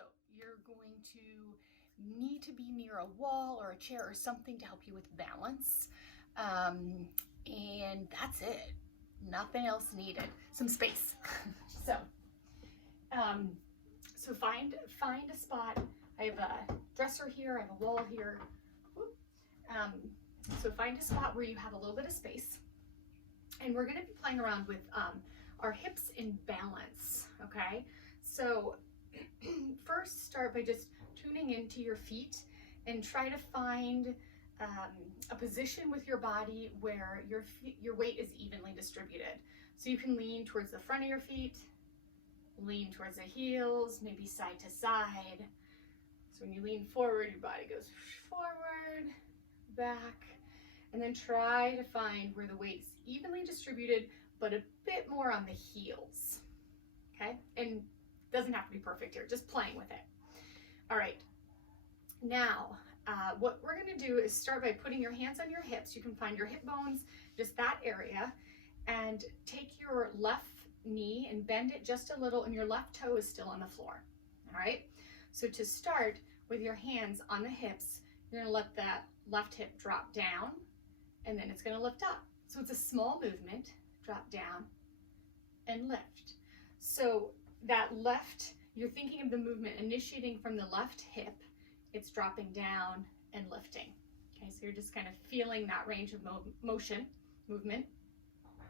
So you're going to need to be near a wall or a chair or something to help you with balance. And that's it. Nothing else needed. Some space. so find a spot. I have a dresser here. I have a wall here. So find a spot where you have a little bit of space. And we're going to be playing around with our hips in balance. Okay. So first start by just tuning into your feet and try to find a position with your body where your weight is evenly distributed. So you can lean towards the front of your feet, lean towards the heels, maybe side to side. So when you lean forward, your body goes forward, back, and then try to find where the weight's evenly distributed, but a bit more on the heels. Okay? And doesn't have to be perfect here, just playing with it. All right. Now, what we're going to do is start by putting your hands on your hips. You can find your hip bones, just that area, and take your left knee and bend it just a little, and your left toe is still on the floor. All right. So to start with your hands on the hips, you're going to let that left hip drop down, and then it's going to lift up. So it's a small movement, drop down and lift. So that left, you're thinking of the movement initiating from the left hip, it's dropping down and lifting. Okay, so you're just kind of feeling that range of movement.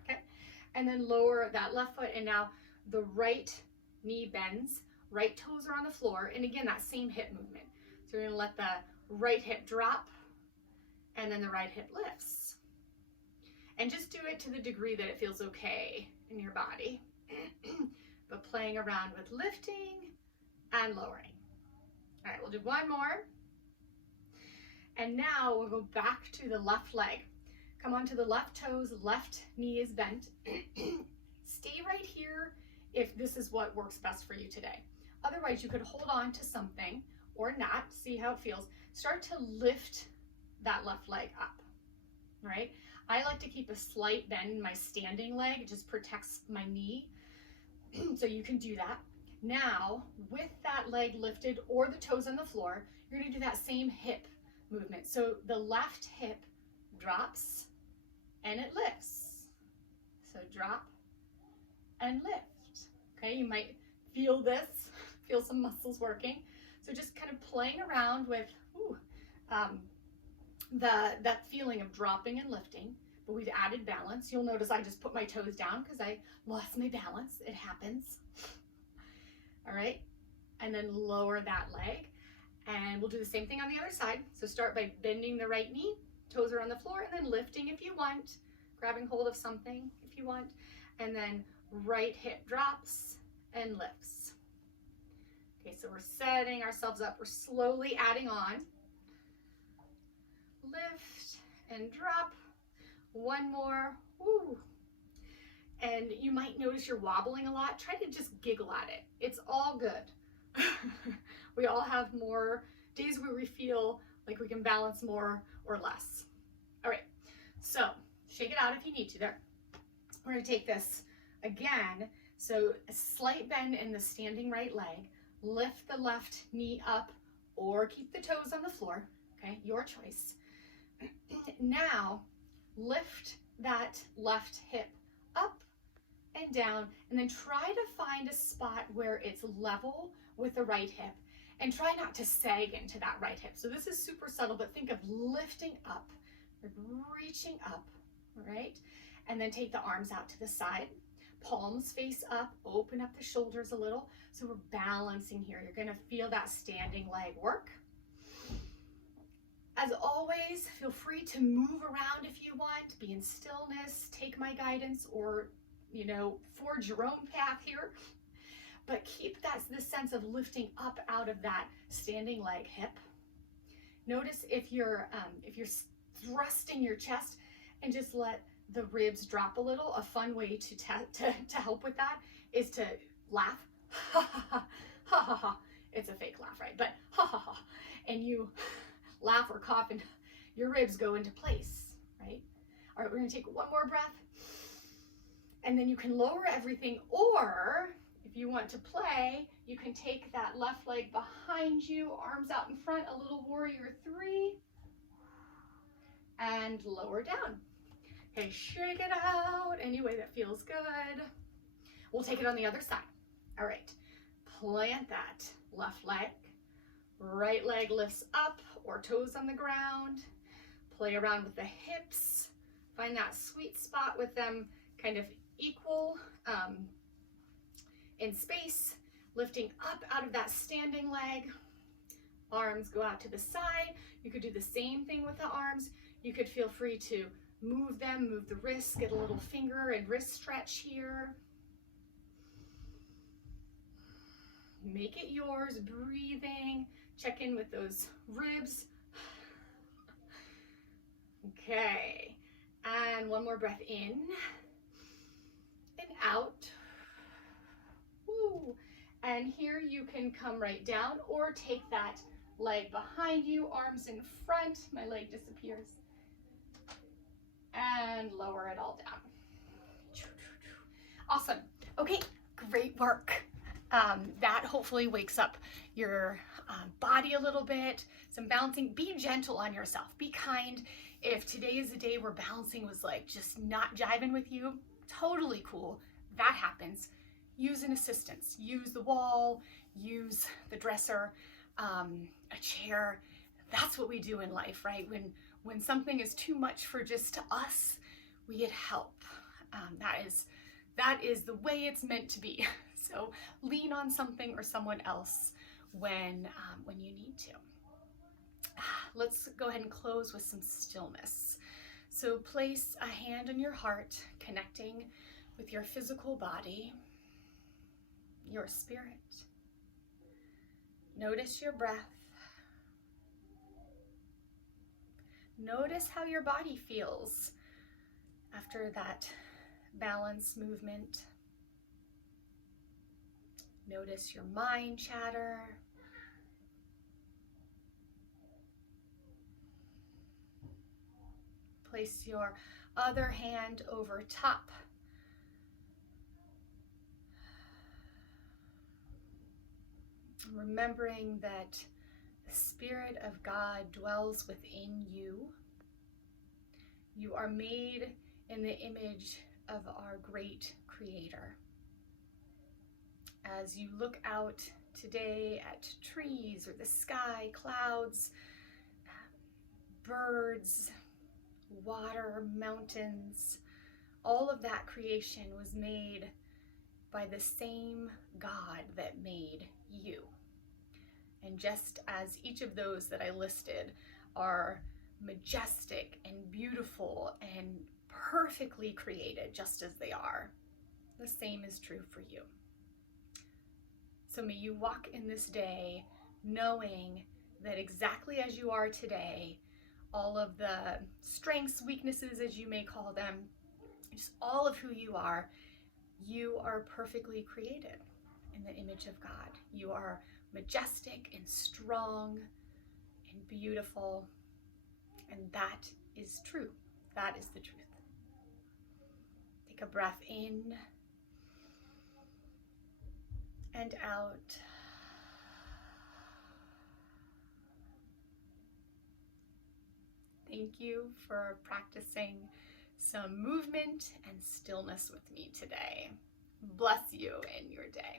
Okay, and then lower that left foot, and now the right knee bends, right toes are on the floor, and again, that same hip movement. So you're gonna let the right hip drop, and then the right hip lifts. And just do it to the degree that it feels okay in your body. But playing around with lifting and lowering. All right, we'll do one more. And now we'll go back to the left leg. Come onto the left toes, left knee is bent. Stay right here if this is what works best for you today. Otherwise, you could hold on to something or not, see how it feels. Start to lift that left leg up, all right? I like to keep a slight bend in my standing leg. It just protects my knee. So you can do that. Now, with that leg lifted or the toes on the floor, you're gonna do that same hip movement. So the left hip drops and it lifts. So drop and lift. Okay, you might feel this, feel some muscles working. So just kind of playing around with that feeling of dropping and lifting, but we've added balance. You'll notice I just put my toes down because I lost my balance. It happens. All right, and then lower that leg, and we'll do the same thing on the other side. So start by bending the right knee, toes are on the floor, and then lifting if you want, grabbing hold of something if you want, and then right hip drops and lifts. Okay, so we're setting ourselves up. We're slowly adding on. Lift and drop. One more. Woo. And you might notice you're wobbling a lot. Try to just giggle at it. It's all good. We all have more days where we feel like we can balance more or less. All right, so shake it out if you need to there. We're gonna take this again. So a slight bend in the standing right leg. Lift the left knee up or keep the toes on the floor. Okay, your choice. Now, lift that left hip up and down, and then try to find a spot where it's level with the right hip, and try not to sag into that right hip. So this is super subtle, but think of lifting up, reaching up, all right? And then take the arms out to the side, palms face up, open up the shoulders a little. So we're balancing here. You're gonna feel that standing leg work. As always, feel free to move around if you want, be in stillness, take my guidance, or, you know, forge your own path here. But keep this sense of lifting up out of that standing leg hip. Notice if you're thrusting your chest, and just let the ribs drop a little. A fun way to help with that is to laugh. Ha ha ha ha ha ha. It's a fake laugh, right? But ha ha ha. And you laugh or cough and your ribs go into place, right? All right, we're gonna take one more breath, and then you can lower everything, or If you want to play, you can take that left leg behind you, arms out in front, a little warrior 3, and lower down. Okay, shake it out any way that feels good. We'll take it on the other side. All right, plant that left leg, right leg lifts up or toes on the ground. Play around with the hips. Find that sweet spot with them kind of equal in space, lifting up out of that standing leg. Arms go out to the side. You could do the same thing with the arms. You could feel free to move them, move the wrists, get a little finger and wrist stretch here. Make it yours, breathing. Check in with those ribs. Okay, and one more breath in and out. Woo. And here you can come right down or take that leg behind you, arms in front. My leg disappears. And lower it all down. Awesome. Okay, great work. That hopefully wakes up your body a little bit, some balancing. Be gentle on yourself. Be kind. If today is a day where balancing was like just not jiving with you, totally cool. That happens. Use an assistance. Use the wall, use the dresser, a chair. That's what we do in life, right? When something is too much for just us, we get help. That is the way it's meant to be. So lean on something or someone else when you need to. Let's go ahead and close with some stillness. So place a hand on your heart, connecting with your physical body, your spirit. Notice your breath. Notice how your body feels after that balance movement. Notice your mind chatter. Place your other hand over top. Remembering that the Spirit of God dwells within you. You are made in the image of our great Creator. As you look out today at trees or the sky, clouds, birds, water, mountains, all of that creation was made by the same God that made you. And just as each of those that I listed are majestic and beautiful and perfectly created just as they are, the same is true for you. So may you walk in this day knowing that exactly as you are today, all of the strengths, weaknesses, as you may call them, just all of who you are perfectly created in the image of God. You are majestic and strong and beautiful, and that is true. That is the truth. Take a breath in and out. Thank you for practicing some movement and stillness with me today. Bless you in your day.